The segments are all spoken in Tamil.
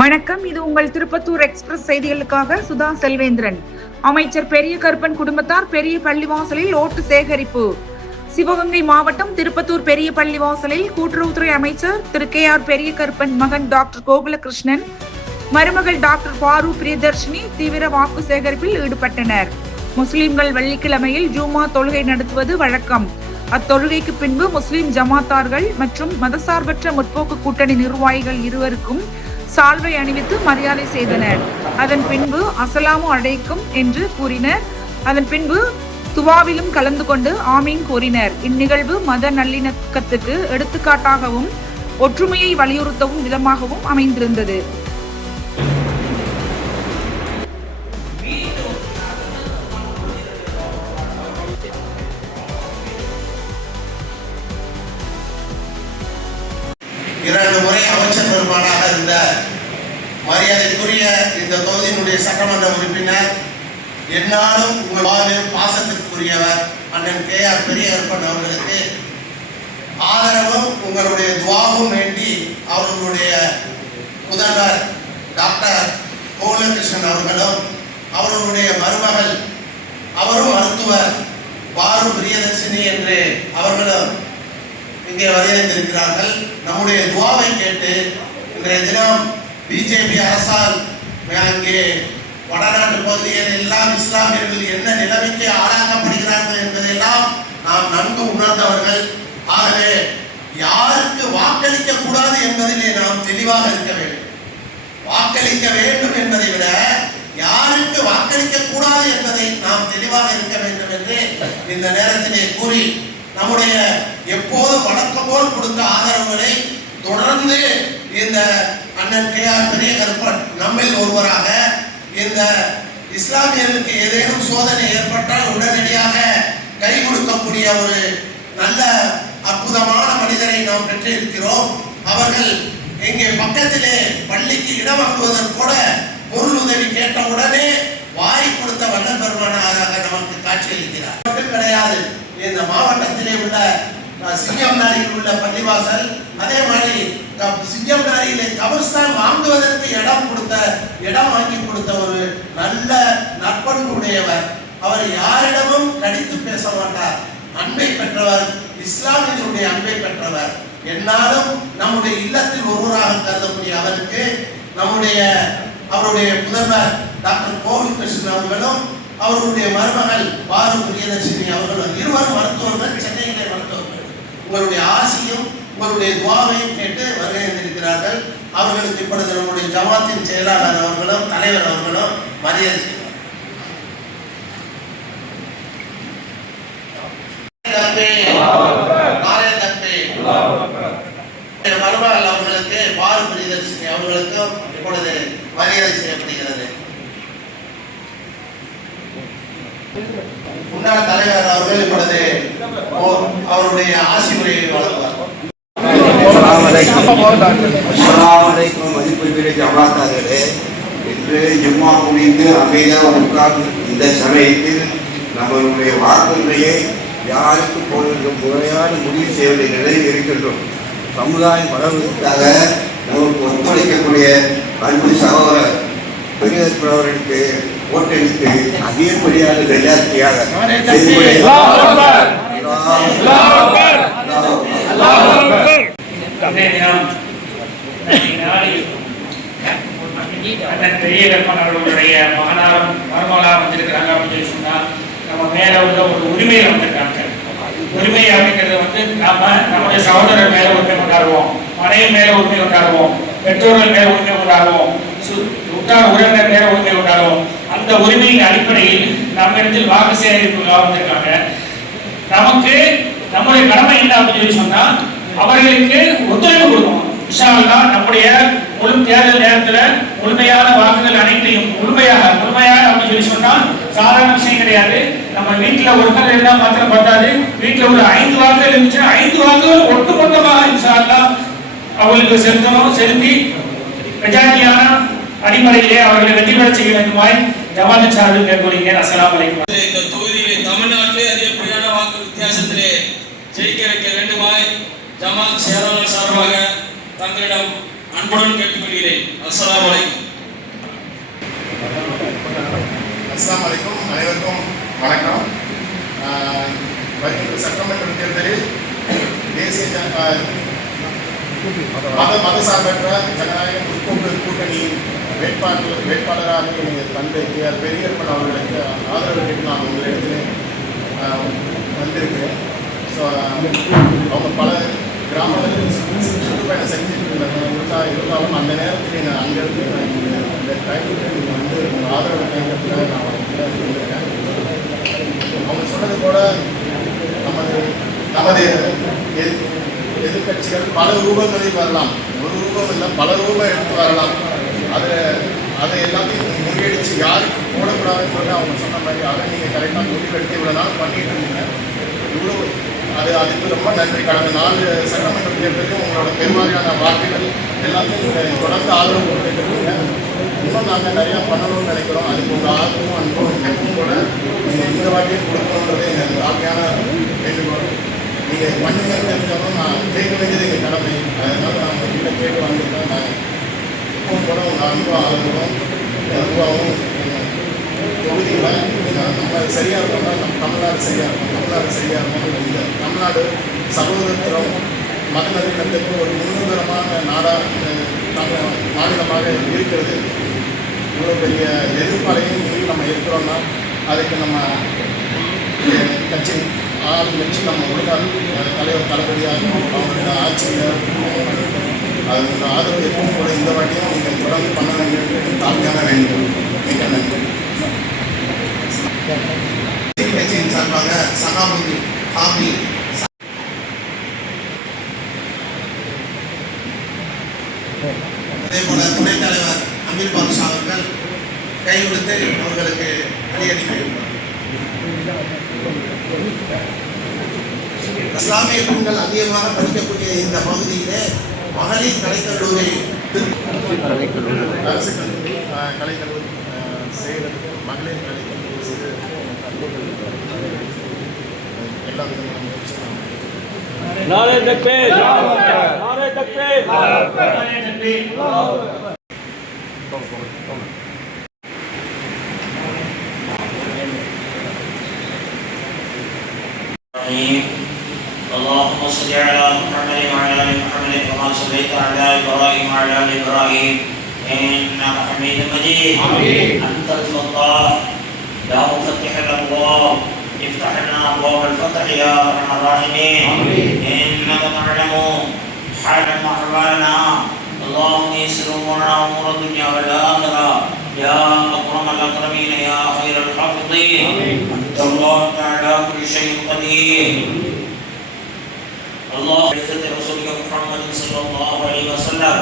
வணக்கம். இது உங்கள் திருப்பத்தூர் எக்ஸ்பிரஸ் செய்திகளுக்காக சுதா செல்வேந்திரன். அமைச்சர் பெரிய கருப்பன் குடும்பத்தார் பெரிய பள்ளிவாசலில் ஓட்டு சேகரிப்பு. சிவகங்கை மாவட்டம் திருப்பத்தூர் பெரிய பள்ளிவாசலில் கூட்டுறவுத்துறை அமைச்சர் திரு KR பெரிய கருப்பன் மகன் டாக்டர் கோகுலகிருஷ்ணன், மருமகள் டாக்டர் பாரு பிரியதர்ஷினி தீவிர வாக்கு சேகரிப்பில் ஈடுபட்டனர். முஸ்லிம்கள் வெள்ளிக்கிழமையில் ஜூமா தொழுகை நடத்துவது வழக்கம். அத்தொழுகைக்கு பின்பு முஸ்லிம் ஜமாத்தார்கள் மற்றும் மதசார்பற்ற முற்போக்கு கூட்டணி நிர்வாகிகள் இருவருக்கும் சால்வை அணிவித்து மரியாதை செய்தனர். அதன் பின்பு அஸ்ஸலாமு அலைக்கும் என்று கூறினர். அதன் பின்பு துவாவிலும் கலந்து கொண்டு ஆமீன் கூறினர். இந்நிகழ்வு மத நல்லிணக்கத்துக்கு எடுத்துக்காட்டாகவும் ஒற்றுமையை வலியுறுத்தவும் விதமாகவும் அமைந்திருந்தது. இரண்டு முறை அமைச்சர் பெருமானாக இருந்த மரியாதைக்குரிய இந்த தொகுதியினுடைய சட்டமன்ற உறுப்பினர், என்னாலும் உங்கள் வாழ்வில் பாசத்திற்குரியவர் அண்ணன் KR பெரிய கருப்பன் அவர்களுக்கு ஆதரவும் உங்களுடைய துவாவும் வேண்டி அவர்களுடைய முதல்வர் டாக்டர் கோகுலகிருஷ்ணன் அவர்களும் அவர்களுடைய மருமகள் அவரும் மருத்துவர் பாரு பிரியதர்ஷினி என்று அவர்களும் இங்கே வருகின்றிருக்கிறார்கள். நம்முடைய துவாவை கேட்டு இன்றைய தினம் பிஜேபி அரசால் அங்கே வடநாட்டு பகுதியில் எல்லாம் இஸ்லாமியர்கள் என்ன நிலைமைக்கு ஆளாக்கப்படுகிறார்கள் என்பதையெல்லாம் நாம் நன்கு உணர்ந்தவர்கள். ஆகவே யாருக்கு வாக்களிக்க கூடாது என்பதிலே நாம் தெளிவாக இருக்க வேண்டும். வாக்களிக்க வேண்டும் என்பதை விட யாருக்கு வாக்களிக்க கூடாது என்பதை நாம் தெளிவாக இருக்க வேண்டும் என்று இந்த நேரத்திலே கூறி, நம்முடைய எப்போது வழக்கம் போல் கொடுத்த ஆதரவுகளை தொடர்ந்து இந்த அண்ணன் KR பெரிய கருப்பன் நம்மில் ஒருவராக, இந்த இஸ்லாமியர்களுக்கு ஏதேனும் சோதனை ஏற்பட்டால் உடனடியாக கை கொடுக்கக்கூடிய ஒரு நல்ல அற்புதமான மனிதரை நாம் பெற்றிருக்கிறோம். அவர்கள் இங்கே பக்கத்திலே பள்ளிக்கு இடம் வாங்குவதற்கு கூட பொருள் உதவி கேட்ட உடனே வாய் கொடுத்த வல்லல் பெருமானாராக நமக்கு காட்சியளிக்கிறார். மட்டும் கிடையாது, இந்த மாவட்டத்திலே உள்ள சிங்கம்நாரியில் உள்ள பள்ளிவாசல், அதே மாதிரி சிங்கம்நாரியிலே கபர்ஸ்தான் வாங்குவதற்கு இடம் வாங்கி கொடுத்த ஒரு நல்ல நற்பண்புடையவர். அவர் யாரிடமும் கடித்து பேச மாட்டார். அன்பை பெற்றவர், இஸ்லாமியர்களுடைய அன்பை பெற்றவர். என்னாலும் நம்முடைய இல்லத்தில் ஒருவராக கருதக்கூடிய அவருக்கு அவருடைய முதல்வர் டாக்டர் கோகுலகிருஷ்ணன் அவர்களும் அவர்களுடைய மருமகள் பாரு பிரியதர்ஷினி அவர்களும் இருவர் மருத்துவர்கள், சென்னையிலே மருத்துவர்கள், உங்களுடைய ஆசையும் உங்களுடைய துவாவையும் கேட்டு வருகிறார்கள். அவர்களுக்கு இப்பொழுது நம்முடைய ஜமாத்தின் செயலாளர் அவர்களும் தலைவர் அவர்களும் மரியாதை செய்வார். மருமகள் அவர்களுக்கு பாரு பிரியதர்ஷினி அவர்களுக்கும் இப்பொழுது மரியாதை செய்யப்படுகிறது. முன்னாள் தலைவர் அவர்கள் இப்பொழுது அவருடைய ஆசி உரையை வழங்குவார். மதிப்புக்குரிய ஜமாத்தார்களே, இன்று ஜும்மா முடிந்து அமைதியாக உட்கார்ந்து இந்த சமயத்தில் நம்மளுடைய வாக்குறுதியை யாருக்கு போன்ற முறையான முடிவு செய்வதை நிலையில் இருக்கின்றோம். சமுதாயம் வளர்வதற்காக நமக்கு ஒத்துழைக்கக்கூடிய அன்பு சகோதரர் பெரியவர் அவர்களுக்கு ஓட்டளித்து அதிகப்படியாக வெள்ளாட்சியாக பெரிய கருப்பன் அவர்களுடைய மகனாரும் மருமகளாக வந்திருக்கிறாங்க அப்படின்னு சொன்னா நம்ம மேல உள்ள ஒரு உரிமையை வந்திருக்காங்க. உரிமை அப்படிங்கிறது நம்முடைய சகோதரர் மேல உரிமை கொண்டாடுவோம், மனைவி மேல உரிமை கொண்டாடுவோம், பெற்றோர்கள் மேல உரிமை கொண்டாடுவோம், உற்றார் உறவினர் மேல உரிமை கொண்டாடுவோம். அந்த உரிமையின் அடிப்படையில் நம்ம இடத்தில் வாக்கு சேகரிப்புக்காக வந்திருக்காங்க. நமக்கு நம்முடைய கடமை என்ன அப்படின்னு சொன்னா அவர்களுக்கு ஒத்துழைப்பு கொடுக்கணும். இன்ஷா அல்லாஹ் நம்முடைய முழு தேர்தல் நேரத்துல முழுமையான வாக்குகள் அனைத்தையும் முழுமையாக அப்படின்னு சொன்னா சாதாரண விஷயம் கிடையாது. நம்ம வீட்டுல ஒருத்தர் இருந்தா மாத்திரம் பத்தாது. வீட்டுல ஒரு 5 வாக்குகள் இருந்துச்சுன்னா 5 வாக்குகள் ஒட்டுமொத்தமாக இன்ஷா அல்லாஹ் அவர்களுக்கு செலுத்தி மெஜாரிட்டியான அடிப்படையிலே அவர்களை வெற்றி பெற செய்ய வேண்டுமாய் ஜமாத் சார்பில் கேட்கிறேன். அஸ்ஸலாமு அலைக்கும். இந்த தொகுதியிலே தமிழ்நாட்டிலே அதிகப்படியான வாக்கு வித்தியாசத்திலே ஜெயிக்க வைக்க வேண்டுமாய் ஜமாத் செயலாளர் சார்பாக தங்களிடம் அன்புடன் கேட்டுக்கொள்கிறேன். அஸ்ஸலாமு அலைக்கும். அஸ்ஸலாமு அலைக்கும். அனைவருக்கும் வணக்கம். வருகின்ற சட்டமன்ற தேர்தலில் தேசிய மதசார்பற்ற ஜனநாயக முற்போக்கு கூட்டணியின் வேட்பாளராக தந்தை P.R. பெரியப்பன் அவர்களுக்கு ஆதரவு கேட்டு நான் உங்களிடத்தில் வந்திருக்கிறேன். ஸோ அவங்க பல கிராமங்களில் சுற்றுப்பயணம் செஞ்சுட்டு இருந்தாலும் அந்த நேரத்தில் நான் அங்கேருந்து இந்த டைமுக்கு நீங்கள் வந்து ஆதரவு கேட்கறதுல நான் வந்திருக்கேன். அவங்க சொன்னது போல நமது எதிர்கட்சிகள் பல ரூபங்களில் வரலாம். ஒரு ரூபம் இல்லை, பல ரூபம் எடுத்து வரலாம். அதை எல்லாத்தையும் முறியடித்து யாருக்கு போடக்கூடாதுன்னு அவங்க சொன்ன மாதிரி அதை நீங்கள் கரெக்டாக முடிவெடுத்து இவ்வளோ நாள் பண்ணிட்டு இருந்தீங்க. இவ்வளோ அதுக்கு ரொம்ப நன்றி. கடந்த 4 சட்டமன்ற தேர்தலில் உங்களோட பெருவாரியான வாக்குகள் எல்லாத்தையும் நீங்கள் தொடர்ந்து ஆதரவு கொடுத்துருக்கீங்க. இன்னும் நாங்கள் நிறையா பண்ணணும்னு நினைக்கிறோம். அதுக்கு உங்கள் ஆதரவும் அனுபவம் எப்பவும் கூட நீங்கள் இந்த வாட்டியும் கொடுக்கணுன்றது எங்கள் தாழ்மையான வேண்டுகோள். நீங்கள் பண்ணுங்கன்னு தெரிஞ்சாலும் நான் கேட்க வேண்டியது எங்கள் கடமை. அதனால் நான் உங்கள்கிட்ட கேட்டு வந்திருக்கேன். நான் எப்பவும் கூட உங்கள் அனுபவம் அனுபவம் தொகுதியில் நம்ம சரியாக இருக்கோம்னா நம்ம தமிழ்நாடு சரியாக இருக்கும். தமிழ்நாடு சரியாக இருக்கணும். இந்த தமிழ்நாடு சகோதரத்துவம் மத நல்லிணக்கத்துக்கு ஒரு முன்னுதாரணமான மாநிலமாக இருக்கிறது. இவ்வளோ பெரிய எதிர்ப்பாளையும் மீறி நம்ம இருக்கிறோம்னா அதுக்கு நம்ம கட்சி வச்சு நம்ம ஒழுங்காக தலைவர் தளபதியாக அவங்களோட ஆட்சியில் அதுக்கு ஆதரவு எப்பவும் கூட இந்த வாட்டியும் நீங்கள் தொடர்ந்து பண்ண வேண்டும். தாழ்மையான வேண்டும். மிக நன்றி. கட்சியின் சார்பாக சகாபுதி ஹாமி, அதே போல துணைத் தலைவர் அமீர் பாதுஷா அவர்கள் கை கொடுத்து அவர்களுக்கு அடியடிக்கிறார். இஸ்லாமிய பெண்கள் அதிகமாக படிக்கக்கூடிய இந்த பகுதியிலே மகளிர் கலைக்கல்லூரி அரசு கல்லூரி கலைக்கல்லூரி செய்கிறதுக்கு மகளிர் கலைக்கல்லூரி செய்து எல்லா விதமான முயற்சியும் नारे तकबीर नारे तकबीर اللهم صل على محمد وعلى ال محمد كما صليت على ابراهيم وعلى ال ابراهيم انك حميد مجيد. انت الفتاح يا مفتح الابواب افتح لنا ابواب الفتح يا ارحم الراحمين. انك تعلم حالنا واحوالنا. اللهم يسر امورنا امور الدنيا والاخره يا اكرم الاكرمين يا خير الحافظين. انت الله تعالى كل شيء قدير. الله عزة رسولك محمد صلى الله عليه وسلم.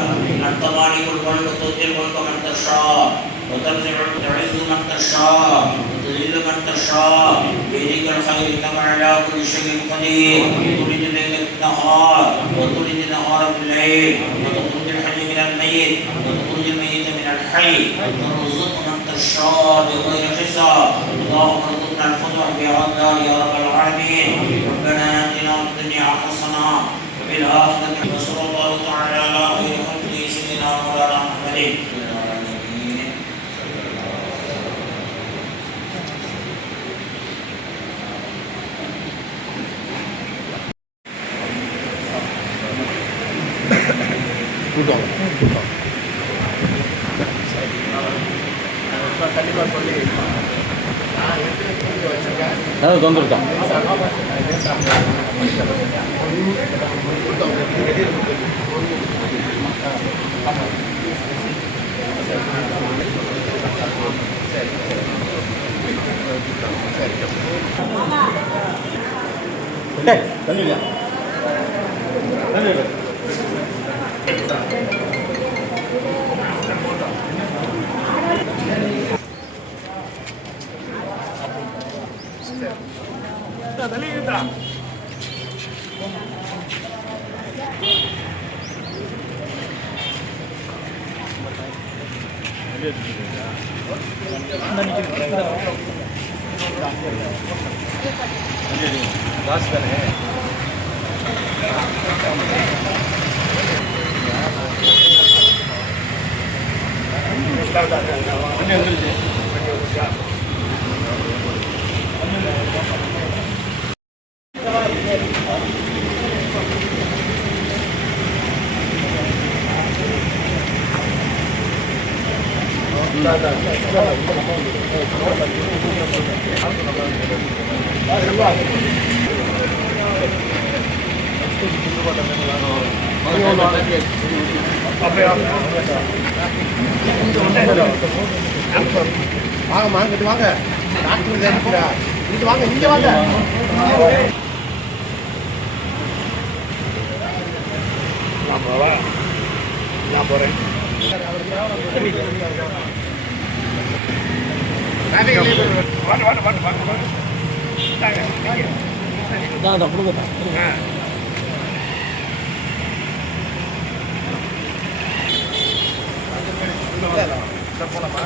انت مالك الملك تؤتي الملك من تشاء وتنزع تعز من تشاء وتذل من تشاء بيدك الخير انك على كل شيء قدير. تولد الليل في النهار وتولد النهار في الليل وتخرج الحي من الميت وتخرج الميت من الحي وترزق من تشاء بغير حساب. اللهم ارزقنا الفتح بهذا يا رب العالمين. ربنا اتنا في الدنيا حسنه وفي الاخره وصلى الله تعالى على خير خلقه سيدنا مولانا محمد. கண்டிப்பாக சொல்லி நான் எடுத்து வச்சுருக்கேன். தொந்தரத்தான் தண்ணியா காசு தானே வாங்கம்மா இங்கிட்டு வாங்க டாக்டர் இருக்கிறா இங்கிட்டு வாங்க இங்கே வாங்க நான் போகிறேன் போலாமா